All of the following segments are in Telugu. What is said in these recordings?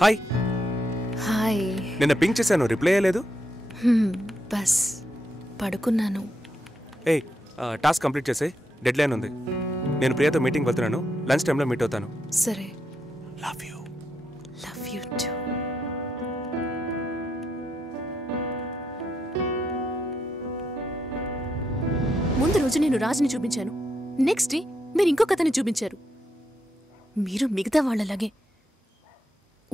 హాయ్. హాయ్. నిన్న పింక్ చేశాను, రిప్లై అయ్యలేదు. బస్ పడుకున్నాను. ఏ టాస్క్ కంప్లీట్ చేసే, డెడ్ లైన్ ఉంది. నేను ప్రియాతో మీటింగ్ వెళ్తున్నాను, లంచ్ టైంలో మీట్ అవుతాను. సరే. Love you. Love you two. ముందు రోజు నేను రాజుని చూపించాను, నెక్స్ట్ డే మీరు ఇంకో కథని చూపించారు. మీరు మిగతా వాళ్ళలాగే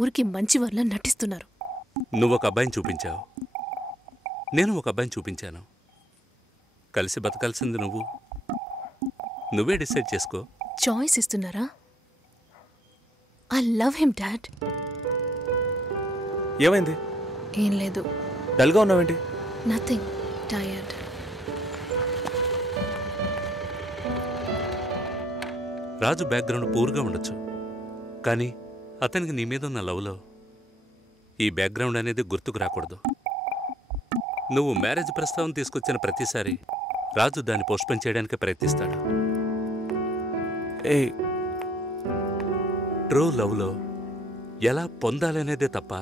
ఊరికి మంచి వాళ్ళ నటిస్తున్నారు. నువ్వు ఒక అబ్బాయిని చూపించావు, నేను ఒక అబ్బాయిని చూపించాను. కలిసి బతకాల్సింది నువ్వే డిసైడ్ చేసుకో. చాయిస్ ఇస్తున్నారా? I love him dad. ఏమైంది? ఏం లేదు. డల్గా ఉన్నావేంటి? Nothing, tired. రాజు బ్యాక్గ్రౌండ్ పూర్గా ఉండొచ్చు, కానీ అతనికి నీ మీద ఉన్న లవ్లో ఈ బ్యాక్గ్రౌండ్ అనేది గుర్తుకు రాకూడదు. నువ్వు మ్యారేజ్ ప్రస్తావన తీసుకొచ్చిన ప్రతిసారి రాజు దాన్ని పోస్ట్పోన్ చేయడానికి ప్రయత్నిస్తాడు. ట్రూ లవ్లో ఎలా పొందాలనేదే తప్ప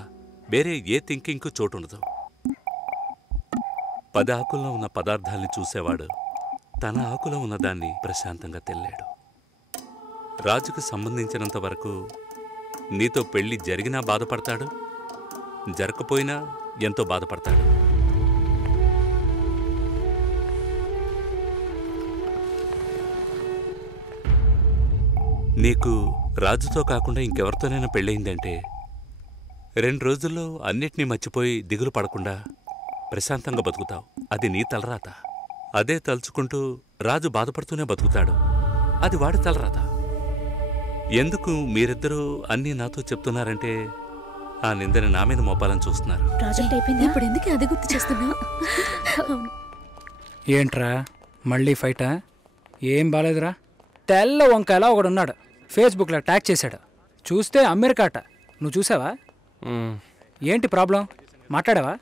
వేరే ఏ థింకింగ్కు చోటుండదు. 10 ఆకుల్లో ఉన్న పదార్థాల్ని చూసేవాడు తన ఆకులో ఉన్నదాన్ని ప్రశాంతంగా తెల్లాడు. రాజుకు సంబంధించినంత వరకు నీతో పెళ్లి జరిగినా బాధపడతాడు, జరగకపోయినా ఎంతో బాధపడతాడు. నీకు రాజుతో కాకుండా ఇంకెవరితోనైనా పెళ్ళయిందంటే 2 రోజుల్లో అన్నిటినీ మర్చిపోయి దిగులు పడకుండా ప్రశాంతంగా బతుకుతావు. అది నీ తలరాత. అదే తలుచుకుంటూ రాజు బాధపడుతూనే బతుకుతాడు. అది వాడి తలరాత. ఎందుకు మీరిద్దరూ అన్నీ నాతో చెప్తున్నారంటే ఆ నిందని నా మీద మోపాలని చూస్తున్నారు. ఇప్పుడు ఎందుకు అది గుర్తు చేస్తున్నా? ఏంట్రా మళ్ళీ ఫైటా? ఏం బాలేదురా. తెల్ల వంకాయలా ఒకడున్నాడు, ఫేస్బుక్లో ట్యాగ్ చేశాడు. చూస్తే అమెరికాట. నువ్వు చూసావా? ఏంటి ప్రాబ్లం? మాట్లాడావా?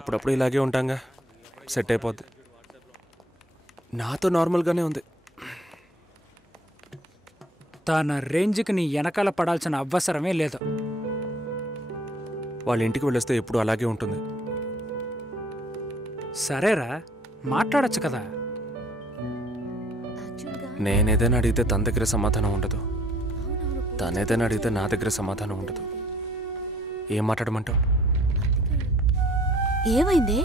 అప్పుడప్పుడు ఇలాగే ఉంటాంగా, సెట్ అయిపోద్ది. నాతో నార్మల్గానే ఉంది. తన రేంజ్కి నీ వెనకాల పడాల్సిన అవసరమే లేదు. వాళ్ళ ఇంటికి వెళ్ళొస్తే ఎప్పుడు అలాగే ఉంటుంది. సరేరా, మాట్లాడచ్చు కదా. నేనేదైనా అడిగితే తన దగ్గర సమాధానం ఉండదు, తనేదైనా అడిగితే నా దగ్గర సమాధానం ఉండదు. ఏం మాట్లాడమంటావు? ఏమైంది?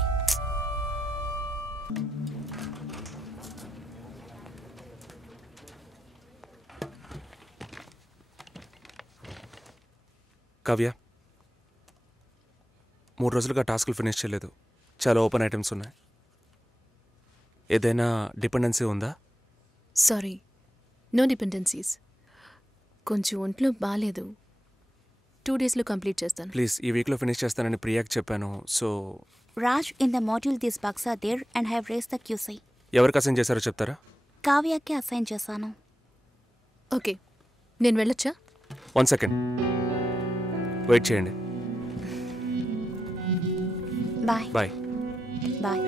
కావ్య, 3 రోజులుగా టాస్క్లు ఫినిష్ చేయలేదు. చాలా ఓపెన్ ఐటమ్స్ ఉన్నాయి. ఏదైనా డిపెండెన్సీ ఉందా? Sorry, no dependencies. కొంచెం ఒంట్లో బాగాలేదు, 2 డేస్లో కంప్లీట్ చేస్తాను. ప్లీజ్, ఈ వీక్లో ఫినిష్ చేస్తానని ప్రియాకి చెప్పాను. So Raj, in the module these bugs are there and have raised the QC. ఎవరికి అసైన్ చేశారో చెప్తారా? కావ్యకి అసైన్ చేశాను. ఓకే, నేను వెళ్ళొచ్చా? 1 సెకండ్ వెయిట్ చేయండి. Bye bye. బాయ్.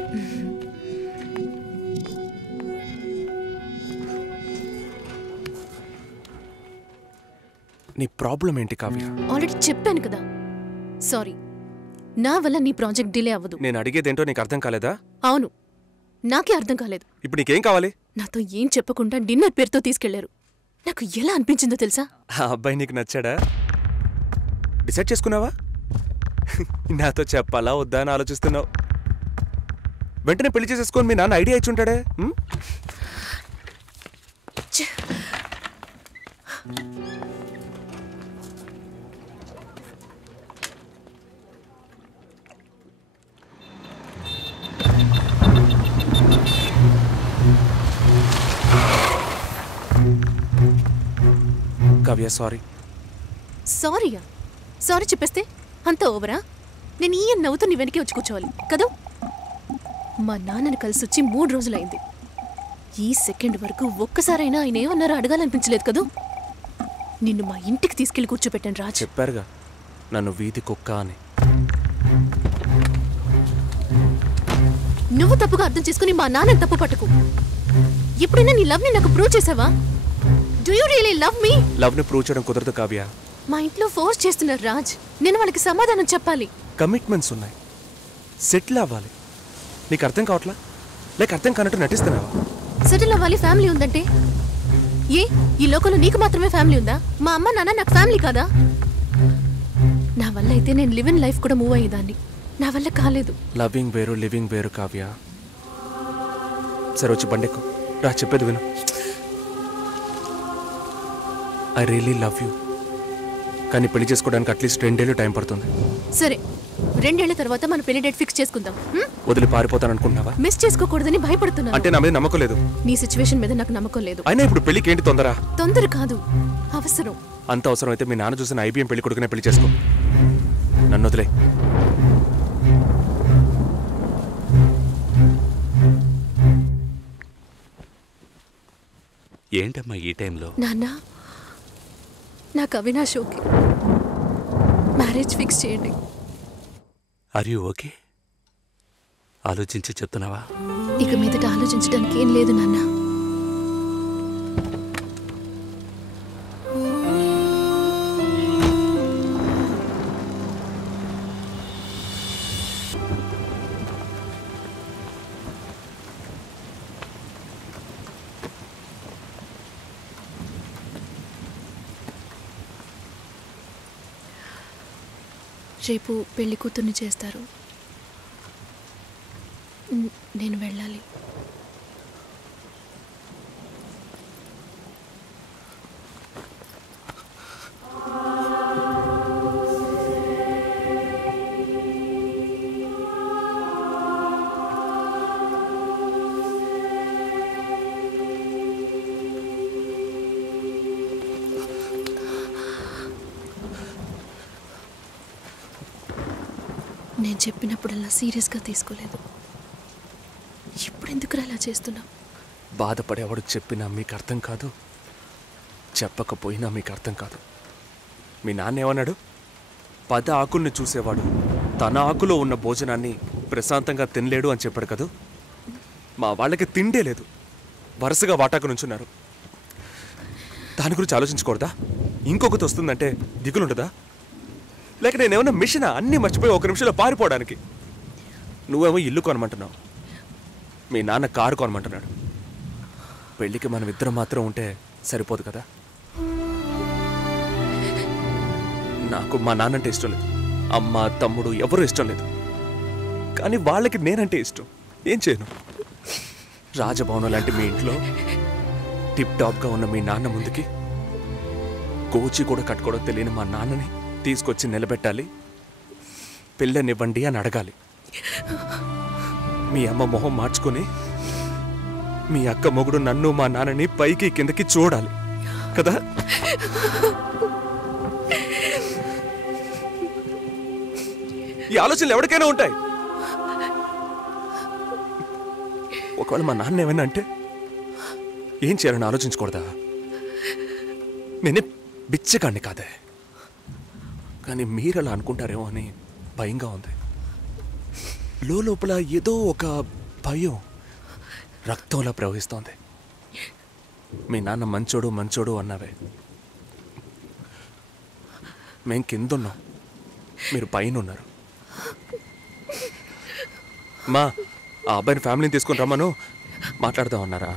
నీ ప్రాబ్లం ఏంటి కావ్య? ఆల్రెడీ చెప్పాను కదా, సారీ. నా వల్ల నీ ప్రాజెక్ట్ డిలే అవ్వదు. నేను అడిగేదేంటో నీకు అర్థం కాలేదా? అవును, నాకే అర్థం కాలేదు. ఇప్పుడు నీకేం కావాలి? నాతో ఏం చెప్పకుండా డిన్నర్ పేరుతో తీసుకెళ్లారు. నాకు ఎలా అనిపించిందో తెలుసా? ఆ అబ్బాయి నీకు నచ్చాడా? డిసైడ్ చేసుకున్నావా? నాతో చెప్పాలా వద్దా అని ఆలోచిస్తున్నావు. వెంటనే పెళ్లి చేసేసుకొని మీ నాన్న ఐడియా ఇచ్చుంటాడే. కావ్య, సారీ. సారీయా? సారీ చెప్పేస్తే అంత ఓవరా? నేను ఈ నవ్వుతూ నీ వెనకే వచ్చి కూర్చోవాలి కదా? మా నాన్నని కలిసి వచ్చి 3 రోజులైంది. ఈ సెకండ్ వరకు ఒక్కసారైనా ఆయన ఏమన్నారో అడగాలనిపించలేదు కదూ? నిన్ను మా ఇంటికి తీసుకెళ్లి కూర్చోపెట్టాను రాజు. చెప్పారుగా నన్ను వీధి కుక్క అని. నువ్వు తప్పుగా అర్థం చేసుకుని మా నాన్నని తప్పు పట్టుకు. ఎప్పుడైనా నీ లవ్ ని నాకు ప్రూవ్ చేసావా? Do you really love me? Love ని ప్రూవ్ చేయడం కుదరదు కావ్య. మా ఇంట్లో ఫోర్స్ చేస్తున్నారు రాజ్. నేను వాళ్ళకి సమాధానం చెప్పాలి. కమిట్మెంట్స్ ఉన్నాయి, సెటిల్ అవ్వాలి. నీకు అర్థం కావట్లా? లేక అర్థం కానట్టు నటిస్తున్నావా? సెటిల్ అవ్వాలి, ఫ్యామిలీ ఉందంటే ఏ ఈ లోకంలో నీకు మాత్రమే ఫ్యామిలీ ఉందా? మా అమ్మ నాన్న నాకు ఫ్యామిలీ కాదా? నా వల్ల అయితే నేను లివ్ ఇన్ లైఫ్ కూడా మూవ్ అయ్యేదాన్ని. నా వల్ల కాలేదు. లవింగ్ వేరు, లివింగ్ వేరు కావ్య. సరే వచ్చి బండెక్కు రా, చెప్పేది విను. ఐ రియలీ లవ్ యూ, కానీ పెళ్లి చేసుకోవడానికి అట్లీస్ట్ 2 ఏళ్ళు టైం పడుతుంది. సరే, 2 ఏళ్ల తర్వాత మన పెళ్లి డేట్ ఫిక్స్ చేసుకుందాం. వదిలి పారిపోతాను అనుకుంటున్నావా? మిస్ చేసుకోకూడదని భయపడుతున్నా. అంటే నా మీద నమ్మకం లేదు? నీ సిచ్యువేషన్ మీద నాకు నమ్మకం లేదు. అయినా ఇప్పుడు పెళ్లికి ఏంటి తొందర? తొందర కాదు, అవసరం. అంత అవసరం అయితే మీ నాన్న చూసిన IBM పెళ్లి కొడుకునే పెళ్లి చేసుకో. నన్ను వదిలే. ఏంటమ్మా ఈ టైంలో? నాన్న, నాకు అవినాష్ ఓకే. మ్యారేజ్ ఫిక్స్ చేయండి. Are you okay? ఆలోచించి చెప్తున్నావా? ఇక మీదట ఆలోచించడానికి ఏం లేదు నాన్న. రేపు పెళ్లి కూతుర్ని చేస్తారు. నేను వెళ్ళాలి. నేను చెప్పినప్పుడల్లా సీరియస్గా తీసుకోలేదు. ఇప్పుడు ఎందుకు అలా చేస్తున్నావు? బాధపడేవాడు చెప్పినా మీకు అర్థం కాదు, చెప్పకపోయినా మీకు అర్థం కాదు. మీ నాన్న ఏమన్నాడు? 10 ఆకుల్ని చూసేవాడు తన ఆకులో ఉన్న భోజనాన్ని ప్రశాంతంగా తినలేడు అని చెప్పాడు కదా. మా వాళ్ళకి తిండే లేదు, వరుసగా వాటాకు నుంచున్నారు. దాని గురించి ఆలోచించకూడదా? ఇంకొకటి వస్తుందంటే దిగులుంటుందా? లేక నేనేమన్నా మిషనా అన్నీ మర్చిపోయి 1 నిమిషంలో పారిపోవడానికి? నువ్వేమో ఇల్లు కొనమంటున్నావు, మీ నాన్న కారు కొనమంటున్నాడు. పెళ్ళికి మనం ఇద్దరం మాత్రం ఉంటే సరిపోదు కదా. నాకు మా నాన్నంటే ఇష్టం లేదు, అమ్మ తమ్ముడు ఎవరూ ఇష్టం లేదు. కానీ వాళ్ళకి నేనంటే ఇష్టం. ఏం చేయను? రాజభవనం లాంటి మీ ఇంట్లో టిప్ టాప్గా ఉన్న మీ నాన్న ముందుకి కోచి కూడా కట్టుకోవడం తెలియని మా నాన్నని తీసుకొచ్చి నిలబెట్టాలి. పిల్లనివ్వండి అని అడగాలి. మీ అమ్మ మొహం మార్చుకొని మీ అక్క మొగుడు నన్ను మా నాన్నని పైకి కిందకి చూడాలి కదా. ఈ ఆలోచనలు ఎవరికైనా ఉంటాయి. ఒకవేళ మా నాన్న ఏమైనా అంటే ఏం చేయాలని ఆలోచించకూడదా? నేనే బిచ్చగాడిని కాదే, కానీ మీరు అలా అనుకుంటారేమో అని భయంగా ఉంది. లోపల ఏదో ఒక భయం రక్తంలా ప్రవహిస్తోంది. మీ నాన్న మంచోడు మంచోడు అన్నావే, మేం కిందున్నాం, మీరు పైన ఉన్నారు. మా ఆ అబ్బాయిని ఫ్యామిలీని తీసుకుని రమ్మను, మాట్లాడదాం అన్నారా?